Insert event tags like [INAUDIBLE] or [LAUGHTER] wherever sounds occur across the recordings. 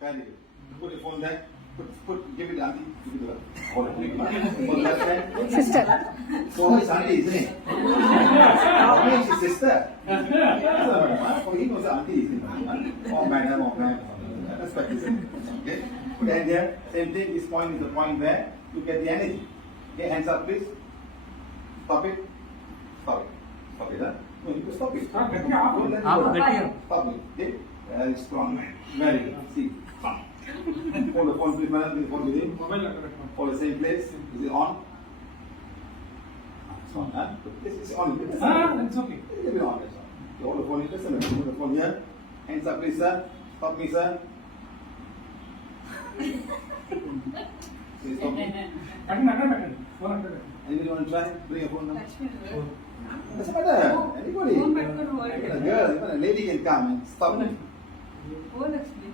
Very good. Put the phone there. Put, put, give it auntie. Give it to her. Hold it. Hold left hand. Sister. So it's auntie, isn't it? For me, she's sister. Huh? [LAUGHS] For him, also auntie, isn't it? Huh? Or madam, or ma'am. Respect, isn't it? Okay. Put hand here. Same thing. This point is the point where you get the energy. Okay. Hands up, please. Stop it. Stop it. Stop it. Huh? No, you can stop it. हाँ, गट्टी आप- Don't let it आप go. गट्टी- Stop it. Okay. Very strong man. Very good. See. Hold the phone, please, madam. Please, phone, please. Hold the same place. Is it on? It's on, huh? It's on. Ah, it's okay. Leave it on. Okay, hold the phone. Listen, hold the phone here. Hands up, please, sir. Stop me, sir. please stop me. Anybody want to try? Bring your phone number. Doesn't matter. Anybody. A girl, a lady can come and stop me. Phone, actually.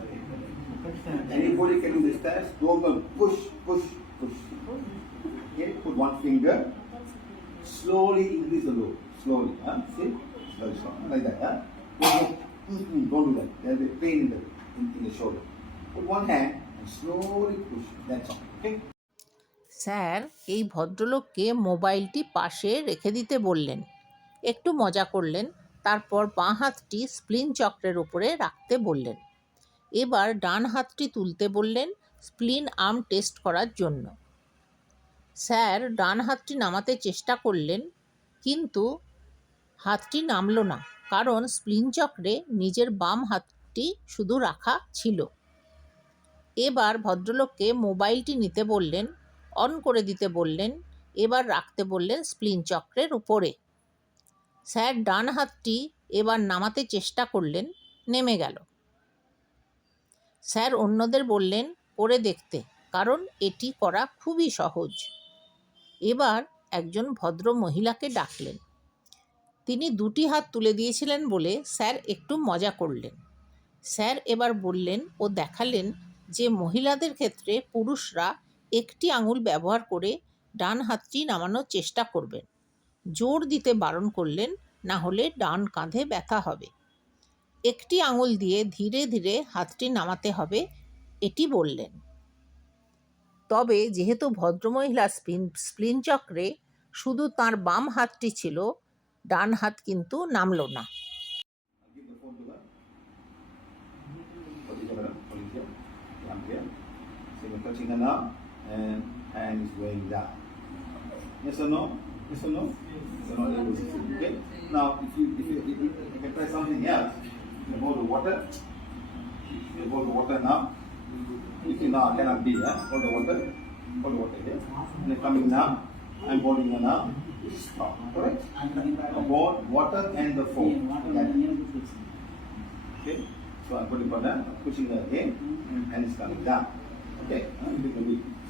Anybody can do the steps. Don't go push, push, push. Okay, put one finger. Slowly increase the load. Slowly, huh? See? Very strong. Like that, huh? Don't, don't do that. There'll be pain in the, in, in the shoulder. Put one hand and slowly push. That's all. Okay? Sir এই ভদ্রলোককে মোবাইলটি পাশে রেখে দিতে বললেন একটু মজা করলেন তারপর বাঁ হাতটি স্প্লিন চক্রের উপরে রাখতে বললেন এবার ডান হাতটি তুলতে বললেন স্প্লিন আর্ম টেস্ট করার জন্য। স্যার, ডান হাতটি নামাতে চেষ্টা করলেন, কিন্তু হাতটি নামলো না, কারণ স্প্লিন চক্রে নিজের বাম হাতটি শুধু রাখা ছিল। এবার ভদ্রলোককে মোবাইলটি নিতে বললেন, অন করে দিতে বললেন, এবার রাখতে বললেন স্প্লিন চক্রের উপরে। স্যার, ডান হাতটি এবার নামাতে চেষ্টা করলেন, নেমে গেল। স্যার অন্যদের বললেন করে দেখতে, কারণ এটি করা খুবই সহজ। এবার একজন ভদ্র মহিলাকে ডাকলেন। তিনি দুটি হাত তুলে দিয়েছিলেন বলে স্যার একটু মজা করলেন। স্যার এবার বললেন ও দেখালেন যে মহিলাদের ক্ষেত্রে পুরুষরা একটি আঙুল ব্যবহার করে ডান হাতটি নামানোর চেষ্টা করবেন। জোর দিতে বারণ করলেন, না হলে ডান কাঁধে ব্যথা হবে। একটি আঙুল দিয়ে ধীরে ধীরে হাতটি নামাতে হবে, এটি বললেন। তবে যেহেতু ভদ্রমহিলা স্পিন স্প্লিন চক্রে শুধু তার বাম হাতটি ছিল, ডান হাত কিন্তু নামল না। You hold the water. You hold the water now. You now cannot be, huh? hold the water. Hold the water here. And coming now, I'm holding her now. Stop. Correct? Now, hold water and the phone. Okay, so I'm putting for that, pushing her again, and it's coming down. Okay,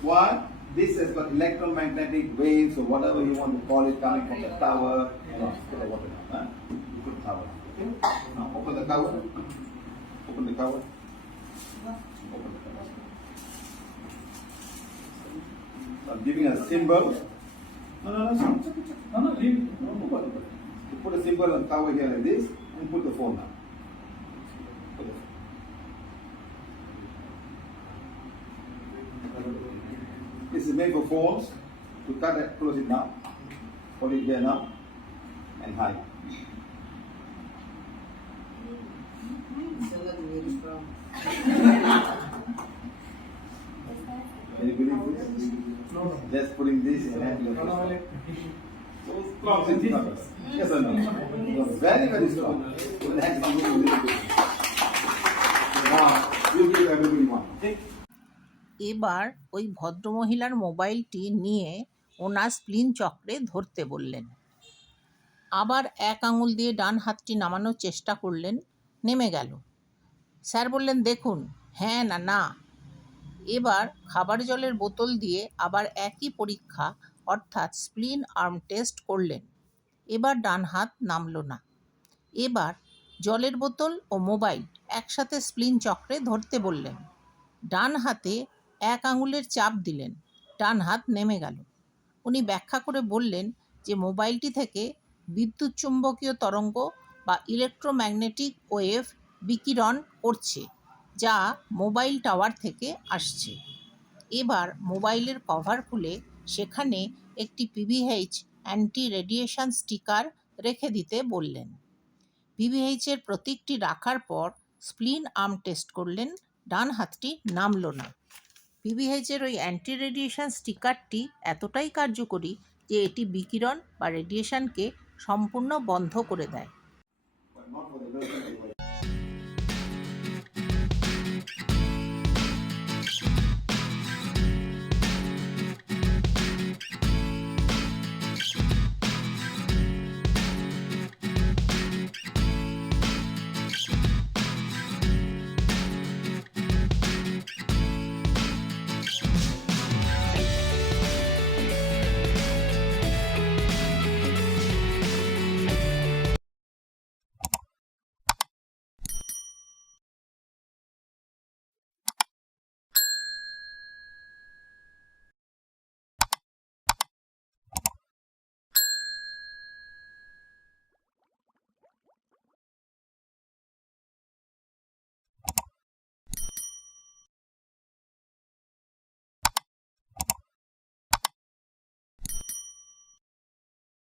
what? This has got electromagnetic waves or whatever you want to call it coming from the tower. You know, the water down. Huh? You the tower. Okay, now open the tower. Open the. So I'm giving a symbol. No, no, no, no. No, leave. No. You put a symbol on tower here like this, and put the phone down. Put. This is made for phones. To cut it, close it now. Hold it here now. And hide. just putting in hand. So, so, strong. Do this. এবার ওই ভদ্রমহিলার মোবাইলটি নিয়ে ওনার স্প্লিন চক্রে ধরতে বললেন আবার এক আঙুল দিয়ে ডান হাতটি নামানোর চেষ্টা করলেন নেমে গেল স্যার বললেন দেখুন হ্যাঁ না না এবার খাবার জলের বোতল দিয়ে আবার একই পরীক্ষা, অর্থাৎ স্প্লিন আর্ম টেস্ট করলেন। এবার ডান হাত নামলো না। এবার জলের বোতল ও মোবাইল একসাথে স্প্লিন চক্রে ধরতে বললেন। ডান হাতে এক আঙুলের চাপ দিলেন। ডান হাত নেমে গেল। উনি ব্যাখ্যা করে বললেন যে মোবাইলটি থেকে বিদ্যুৎ চুম্বকীয় তরঙ্গ বা ইলেকট্রোম্যাগনেটিক ওয়েভ বিকিরণ করছে। যা মোবাইল টাওয়ার থেকে আসছে। এবার মোবাইলের কভার খুলে সেখানে একটি পিভিএইচ অ্যান্টি রেডিয়েশন স্টিকার রেখে দিতে বললেন। পিভিএইচের প্রতীকটি রাখার পর স্প্লিন আর্ম টেস্ট করলেন, ডান হাতটি নামলো না। পিভিএইচের ওই অ্যান্টি রেডিয়েশন স্টিকারটি এতটাই কার্যকরী যে এটি বিকিরণ বা রেডিয়েশনকে সম্পূর্ণ বন্ধ করে দেয়।